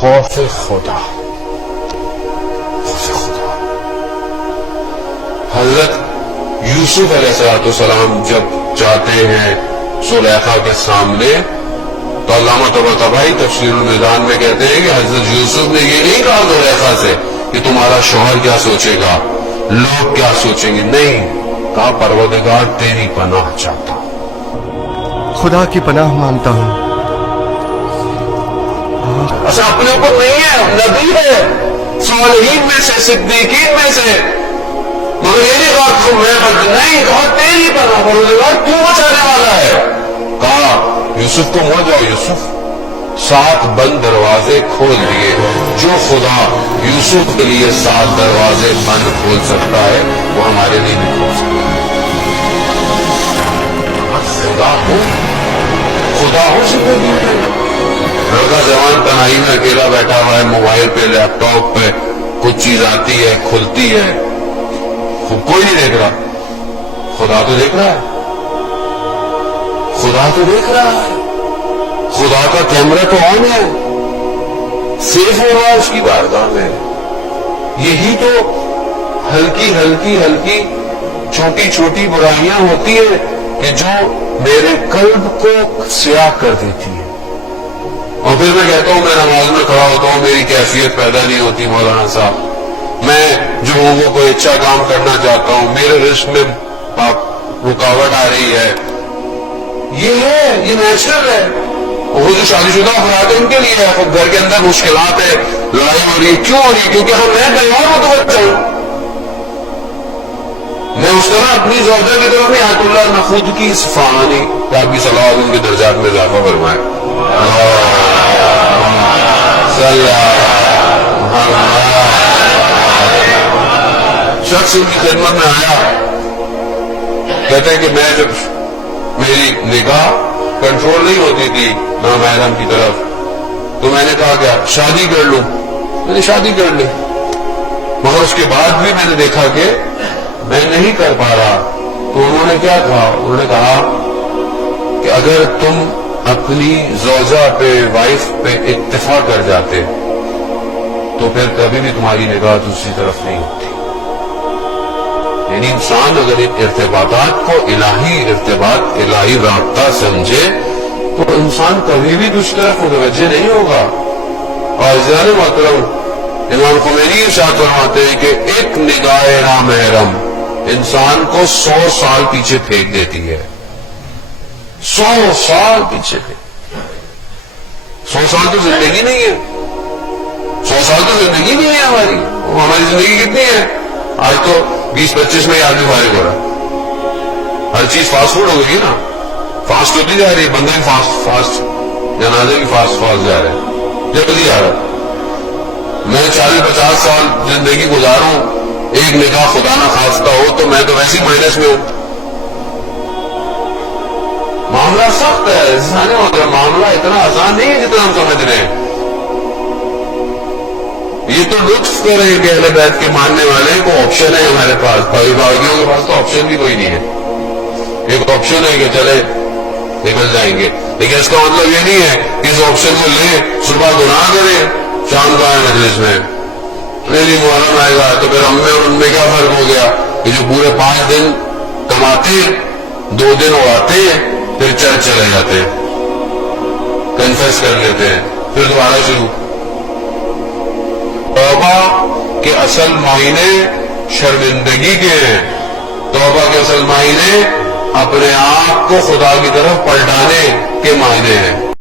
خوف خدا. حضرت یوسف علیہ السلام جب جاتے ہیں زلیخا کے سامنے تو علامہ طباطبائی تفسیر المیزان میں کہتے ہیں کہ حضرت یوسف نے یہ نہیں کہا زلیخا سے کہ تمہارا شوہر کیا سوچے گا، لوگ کیا سوچیں گے، نہیں کہا پروردگار تیری پناہ چاہتا ہوں، خدا کی پناہ مانگتا ہوں. اچھا اپنے اوپر نہیں ہے، نبی ہے، صالحین میں سے، صدیقین میں سے، مگر یہ نہیں کہا کہ میں نہیں کہا تیری پناہ پروردگار تو بچانے والا ہے. کہا یوسف کو ہو جاؤ یوسف، 7 بند دروازے کھول دیے. جو خدا یوسف کے لیے 7 دروازے بند کھول سکتا ہے وہ ہمارے لیے بھی کھول سکتا ہے. خدا ہو زندگی میں. لڑکا جوان تنہائی میں اکیلا بیٹھا ہوا ہے، موبائل پہ لیپ ٹاپ پہ کچھ چیز آتی ہے کھلتی ہے، کوئی نہیں دیکھ رہا، خدا تو دیکھ رہا ہے، خدا تو دیکھ رہا ہے، خدا کا کیمرہ تو آن ہے، سیف ہو رہا ہے اس کی بارگاہ میں. یہی تو ہلکی ہلکی ہلکی چھوٹی چھوٹی برائیاں ہوتی ہیں کہ جو میرے قلب کو سیاہ کر دیتی ہے. اور پھر میں کہتا ہوں میں نماز میں کھڑا ہوتا ہوں، میری کیفیت پیدا نہیں ہوتی مولانا صاحب. میں جو ہوں وہ کوئی اچھا کام کرنا چاہتا ہوں، میرے رزق میں رکاوٹ آ رہی ہے. یہ ہے، یہ نیچرل ہے. وہ جو شادی شدہ افراد ہیں ان کے لیے ہے، گھر کے اندر مشکلات ہے، لڑائی ہو رہی ہے. کیوں ہو رہی ہے؟ کیونکہ ہم میں تیار متوجہ ہوں. میں اس طرح اپنی زوجہ کی طرف نہیں، آیت اللہ نہ خود کی صفانی کہ آپ کی صلاح ان کے درجات میں اضافہ فرمائے. شخص ان کی خدمت میں آیا، کہتے ہیں کہ میں جب میری نگاہ کنٹرول نہیں ہوتی تھی نامحرم کی طرف تو میں نے کہا کہ شادی کر لوں. میں نے شادی کر لی، مگر اس کے بعد بھی میں نے دیکھا کہ میں نہیں کر پا رہا. تو انہوں نے کیا کہا؟ انہوں نے کہا کہ اگر تم اپنی زوجہ پہ، وائف پہ اکتفا کر جاتے تو پھر کبھی بھی تمہاری نگاہ دوسری طرف نہیں ہوتی. یعنی انسان اگر ان ارتباطات کو الہی ارتباط، الہی رابطہ سمجھے تو انسان کبھی بھی دوسری طرف متوجہ نہیں ہوگا. اور زیادہ محترم امام خمینی ارشاد فرماتے ہیں کہ ایک نگاہ نامحرم انسان کو 100 سال پیچھے پھینک دیتی ہے. 100 سال پیچھے پھینک. 100 سال تو زندگی نہیں ہے، 100 سال تو زندگی نہیں ہے ہماری. ہماری زندگی کتنی ہے؟ آج تو 20-25 میں آدمی فارغ ہو رہا. ہر چیز فاسٹ فوڈ ہو گئی نا، فاسٹ ہوتی جا رہی ہے. بندے فاسٹ جنازے بھی فاسٹ جا رہے ہیں، جلدی آ رہا. میں 40-50 سال زندگی گزاروں، ایک نگاہ خدا نہ خواستہ ہو تو میں تو ویسے ہی مائنس میں ہوں. معاملہ سخت ہے، معاملہ اتنا آسان نہیں ہے جتنا ہم سمجھ رہے ہیں. یہ تو لطف کر رہے ہیں کہ اہل بیت کے ماننے والے کو آپشن ہے ہمارے پاس. باغیوں کے پاس تو آپشن بھی کوئی نہیں ہے. ایک آپشن ہے کہ چلے نکل جائیں گے، لیکن اس کا مطلب یہ نہیں ہے کہ اس آپشن کو لیں، صبح گناہ کریں، شام کو آئے مجلس میں نہیں محرم آئے گا تو پھر ہم میں اور ان میں کیا فرق ہو گیا کہ جو پورے 5 دن کماتے 2 دن اڑاتے پھر چرچ چلے جاتے، کنفیس کر لیتے ہیں، پھر دوبارہ شروع. توبہ کے اصل معنی شرمندگی کے ہیں. توبہ کے اصل معنی اپنے آپ کو خدا کی طرف پلٹانے کے معنی ہیں.